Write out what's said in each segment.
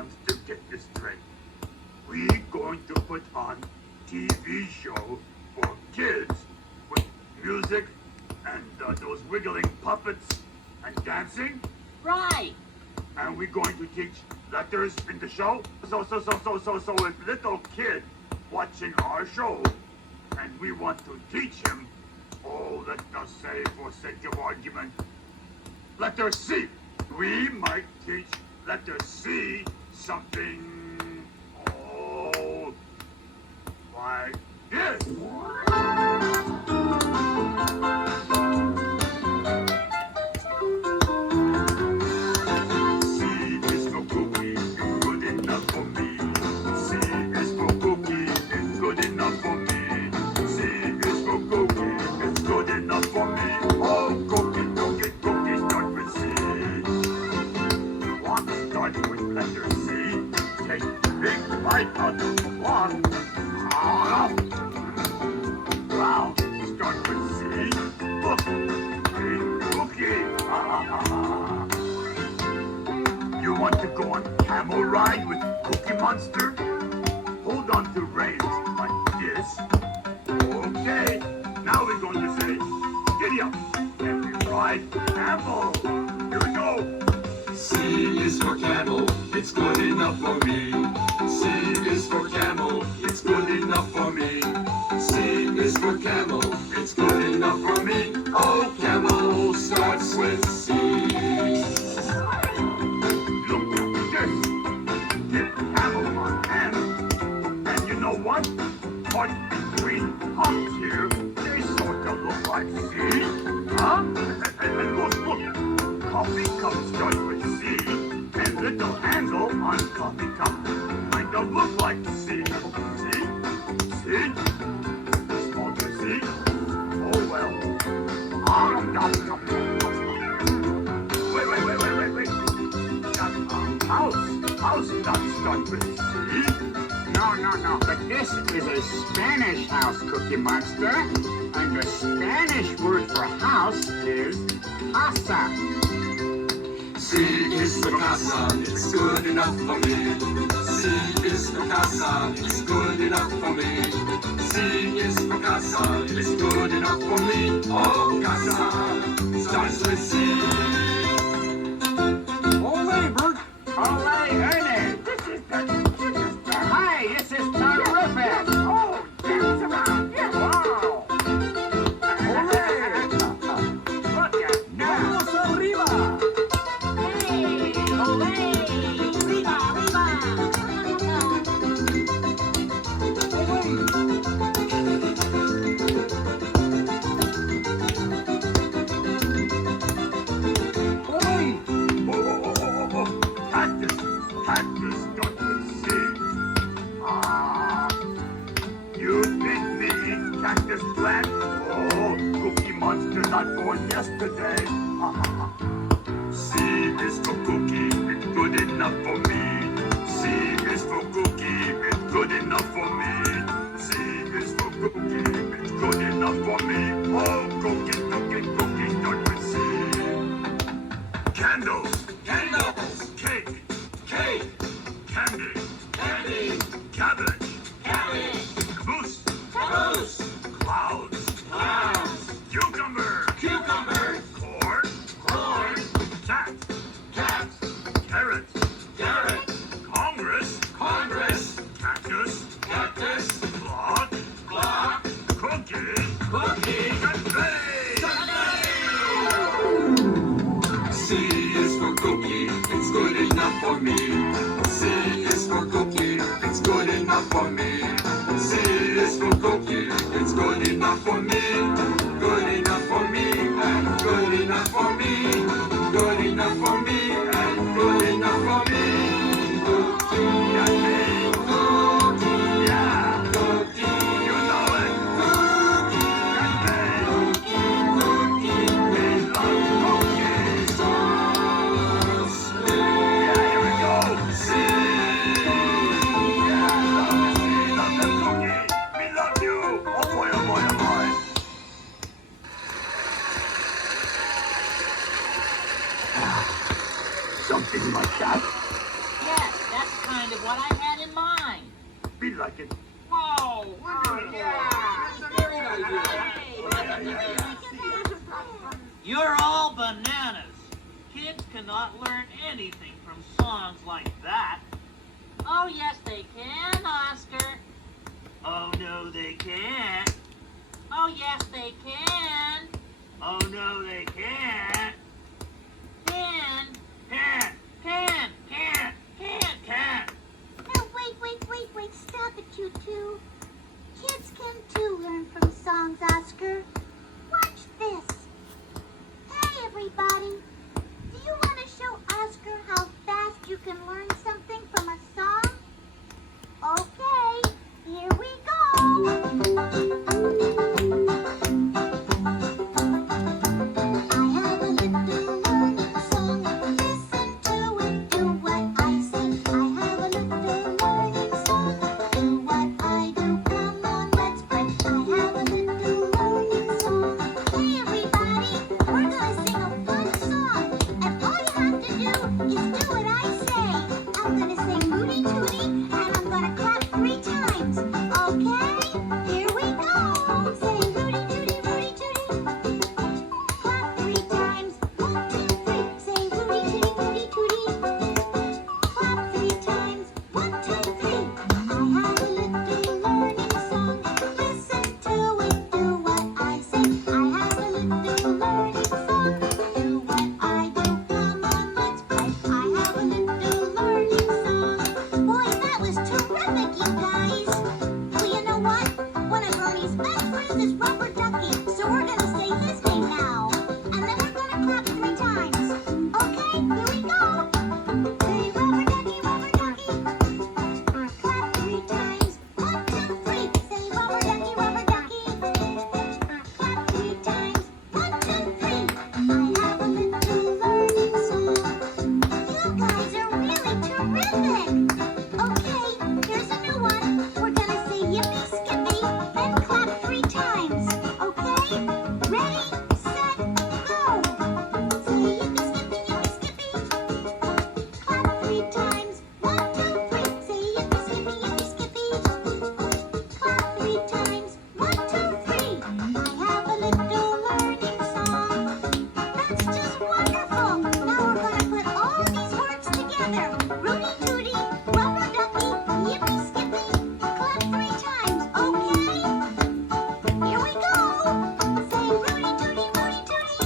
Monster get this straight. We going to put on TV show for kids with music and those wiggling puppets and dancing. Right. And we're going to teach letters in the show. So if little kid watching our show and we want to teach him, let us say for sake of argument, letter C. We might teach letter C something, like this. You want to go on camel ride with Cookie Monster? Hold on to reins like this. Okay, now we're going to say, giddy up, and we ride camel. Here we go. C is for camel, it's good enough for me. C is for camel, it's good enough for me. C is for camel, it's good enough for me. Oh, camel starts with C. Look at this. Get camel on hand. And you know what? Part between humps here, they sort of look like C. Huh? And look. Coffee cup starts with C. And little handle on coffee cup kind of look like C. See? See? Small to C. Oh well. Wait. House not start with C. No. But this is a Spanish house, Cookie Monster. And the Spanish word for house is casa. C is for casa, it's good enough for me. C is for casa, it's good enough for me. C is for casa, it's good enough for me. Oh, casa starts with C. Ole, Bert. Ole, Ernie. This is terrific. Oh, dance around. Yeah. Wow. Ole. Look at that. Vamos arriba. Hey, ole. Arriba. Cactus start with C. You think me eat cactus plant? Oh, Cookie Monster not born yesterday. C is for cookie, it's good enough for me. C is for cookie, it's good enough for me. C is for cookie, it's good enough for me. Oh, cookie, start with C. Candles, cake, candy, cabbage, caboose, clouds, cucumber, corn, cat, carrot, Congress, cactus, clock, cookie, cafe. C is for cookie, it's good enough for me. C is for cookie, it's good enough for me. C is for cookie, it's good enough for me. Good enough for me, and good enough for me. Good enough for me, and good enough for me. Cookie, Yeah, cookie, you know it. cookie, We love cookies. Yeah, here we go. C. Yeah, love the cookie. We love you. Oh boy. Something like that. Yes, That's kind of what I had in mind. Be like it. Oh, yeah. That's a great idea. You're all bananas. Kids cannot learn anything from songs like that. Oh, yes, they can, Oscar. Oh, no, they can't. Oh, yes, they can. Oh, no, they can't. Can. Can. Can. Can. Can. Can. Now, wait. Stop it, you two. Kids can too learn from songs, Oscar. Watch this. Hey, everybody. Do you want to show Oscar how fast you can learn something from a song? Okay, here we go. I have a little learning song. Listen to it, do what I say. I have a little learning song. Do what I do. Come on, let's play. I have a little learning song. Hey, everybody, we're gonna sing a fun song, and all you have to do is do what I say. I'm gonna say Rudy Tooty, and I'm gonna clap 3 times. Okay? Here we go. Say Rudy Tooty, Rudy Tooty. Clap 3 times. 1, 2, 3. Say Rudy Tooty, Rudy Tooty. Clap 3 times. 1, 2, 3. I have a little learning song. Listen to it, do what I say. I have a little learning song. Do what I do. Come on, let's play. I have a little learning song. Boy, that was terrific, you guys. Well, you know what? One of Ernie's best friends is Rubber Ducky, so we're gonna say his name now. And then we're gonna clap 3 times. Okay, here we go. Say Rubber Ducky, Rubber Ducky. Clap 3 times. 1, 2, 3. Say Rubber Ducky, Rubber Ducky. Clap 3 times. 1, 2, 3. I have a little learning song. You guys are really terrific. Okay, here's a new one. We're gonna say Yippee Skippy and clap 3 times. Okay? Ready, set, go. Say Yippee Skippy, Yippee Skippy. Clap 3 times. 1, 2, 3. Say Yippee Skippy, Yippee Skippy. Clap 3 times. 1, 2, 3. I have a little learning song. That's just wonderful. Now we're gonna put all these words together. Rudy Tooty, Rubber Ducky, Yippee Skippy. Clap 3 times, okay? Here we go. Say Rudy Tooty, Rudy Tooty.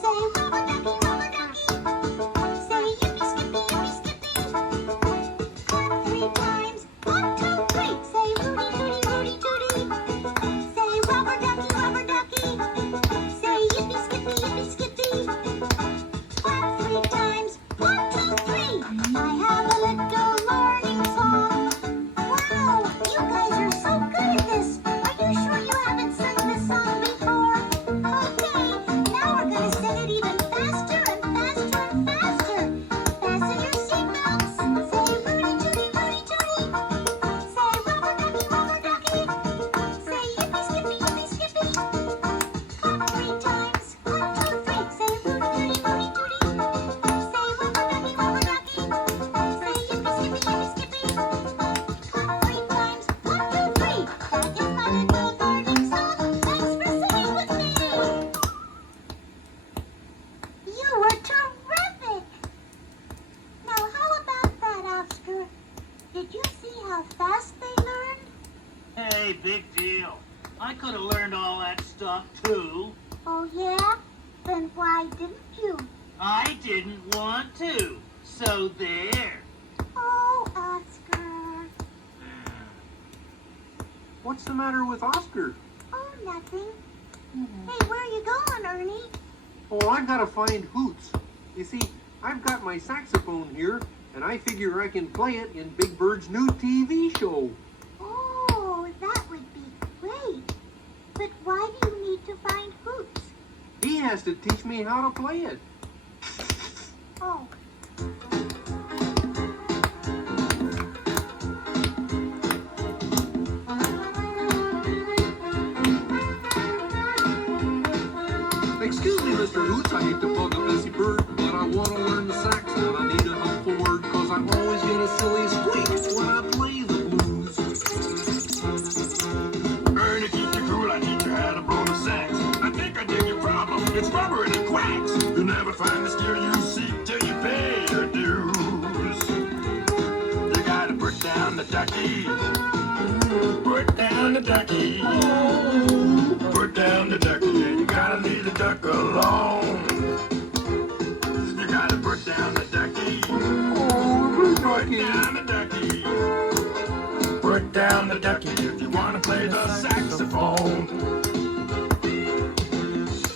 Say Rubber Ducky, Rubber Ducky. Say Yippee Skippy, Yippee Skippy. Clap 3 times. 1, 2, 3. Say Rudy Tooty, Rudy Tooty. Say Rubber Ducky, Rubber Ducky. Say Yippee Skippy, Yippee Skippy. Clap 3 times. 1, 2, 3. I have a little learning song. Wow, you guys are so good at this. Are you sure you haven't sung this song before? Okay, now we're gonna sing it even faster and faster and faster. Fasten your seatbelts. Say Rudy Tooty, Rudy Tooty. Say Rubber Ducky, Rubber Ducky. Say Yippee Skippy, Yippee Skippy. Clap 3 times. 1, 2, 3. Say Rudy Tooty, Rudy Tooty. Say Rubber Ducky, Rubber Ducky. Say Yippee Skippy, Yippee Skippy. Clap 3 times. 1, 2, 3. That is my little learning song. Thanks for singing with me. You were terrific. Now, how about that, Oscar? Did you see how fast they learned? Hey, big deal. I could have learned all that stuff, too. Oh, yeah? Then why didn't you? I didn't want to. So there. Oh, Oscar. What's the matter with Oscar? Oh, nothing. Hey, where are you going, Ernie? Oh, I've got to find Hoots. You see, I've got my saxophone here, and I figure I can play it in Big Bird's new TV show. Oh, that would be great. But why do you need to find Hoots? He has to teach me how to play it. Oh. Excuse me, Mr. Hoots, I hate to bug a busy bird, but I want to learn the sax and I need a helpful word, 'cause I'm always gonna the ducky. Put down the ducky. Put down the ducky. You gotta leave the duck alone. You gotta put down the ducky. Put down the ducky. Put down the ducky if you wanna play the saxophone.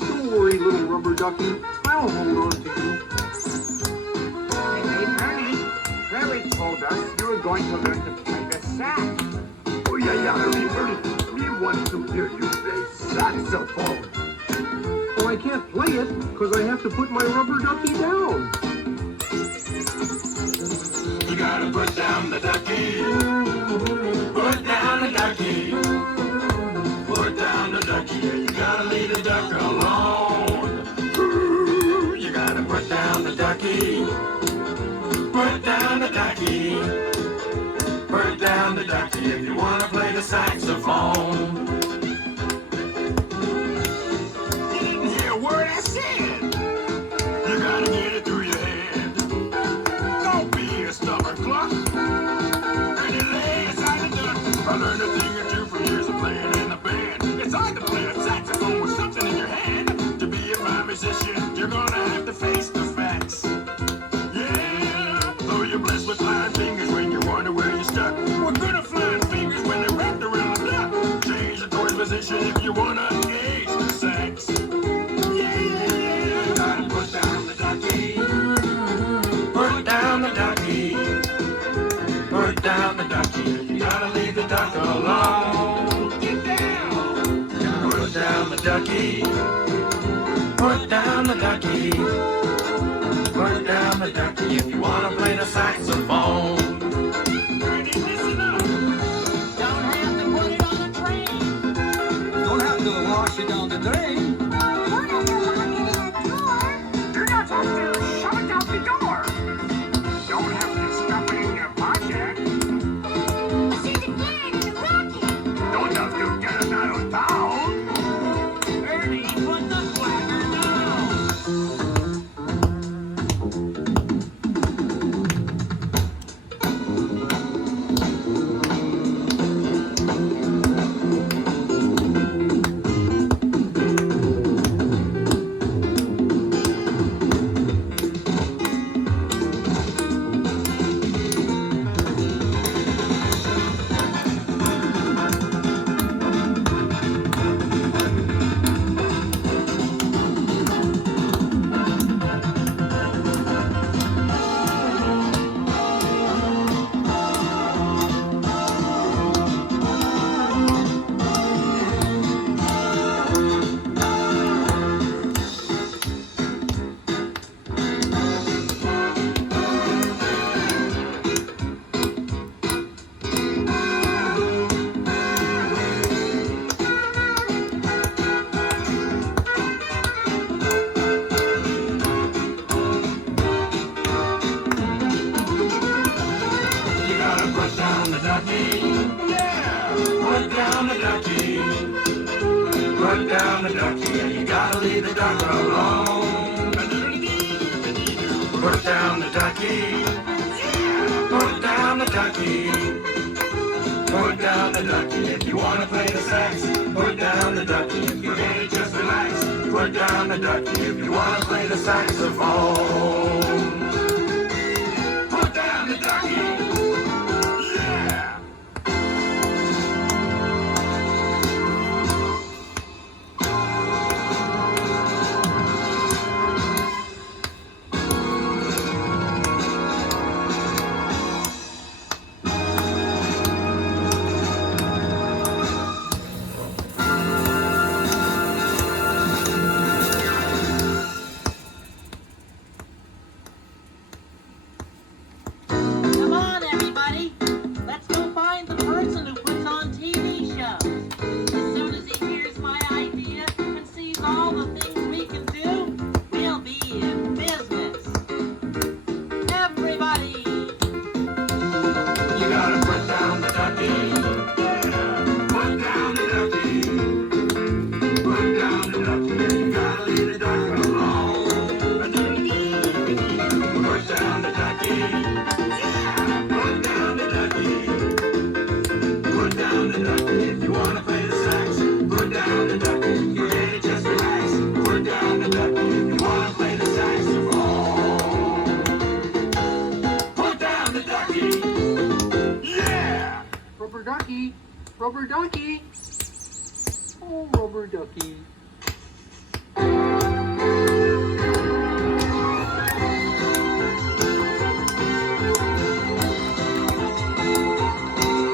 Don't worry, little rubber ducky. I'll hold on to you. Hey, Ernie, Harry told us you were going to learn to play the sax. Oh, yeah, Ernie. We want to hear you play saxophone. Well, I can't play it because I have to put my rubber ducky down. You gotta put down the ducky. Put down the ducky. Put down the ducky. You gotta leave the duck alone. Ooh, you gotta put down the ducky. Put down the ducky. Put down the ducky if you wanna play the saxophone. You didn't hear a word I said. You gotta get it through your head. Don't be a stubborn cluck. And you lay aside the duck. I learned a thing or two from years of playing in the band. It's hard to play a saxophone with something in your hand. To be a fine musician, you're gonna have to face the facts. Yeah, though you're blessed with flying fingers when you wonder where you're stuck. We're good at flying fingers when they're wrapped around the duck. Change the toy's position if you wanna engage the sax. Yeah, gotta put down the ducky. Put down the ducky. Put down the ducky. You gotta leave the duck alone. Get down. Put down the ducky. Put down the ducky. Put down the ducky if you wanna play the saxophone. Ready, listen up. Don't have to put it on a train. Don't have to wash it down the drain. Don't have to lock it in a drawer. Do not have to shove it out the door. Don't have to stuff it in your pocket. See the can in the rocket. Don't have to get it out of town. Ernie, put the clacker down. You gotta put down the ducky. Yeah, put down the ducky. Put down the ducky, and you gotta leave the duck alone. Put down the ducky. Yeah, put down the ducky. Put down the ducky if you wanna play the sax. Put down the ducky if you can't just relax. Put down the ducky if you wanna play the saxophone. Put down the ducky. Yeah. Rubber ducky. Oh, rubber ducky.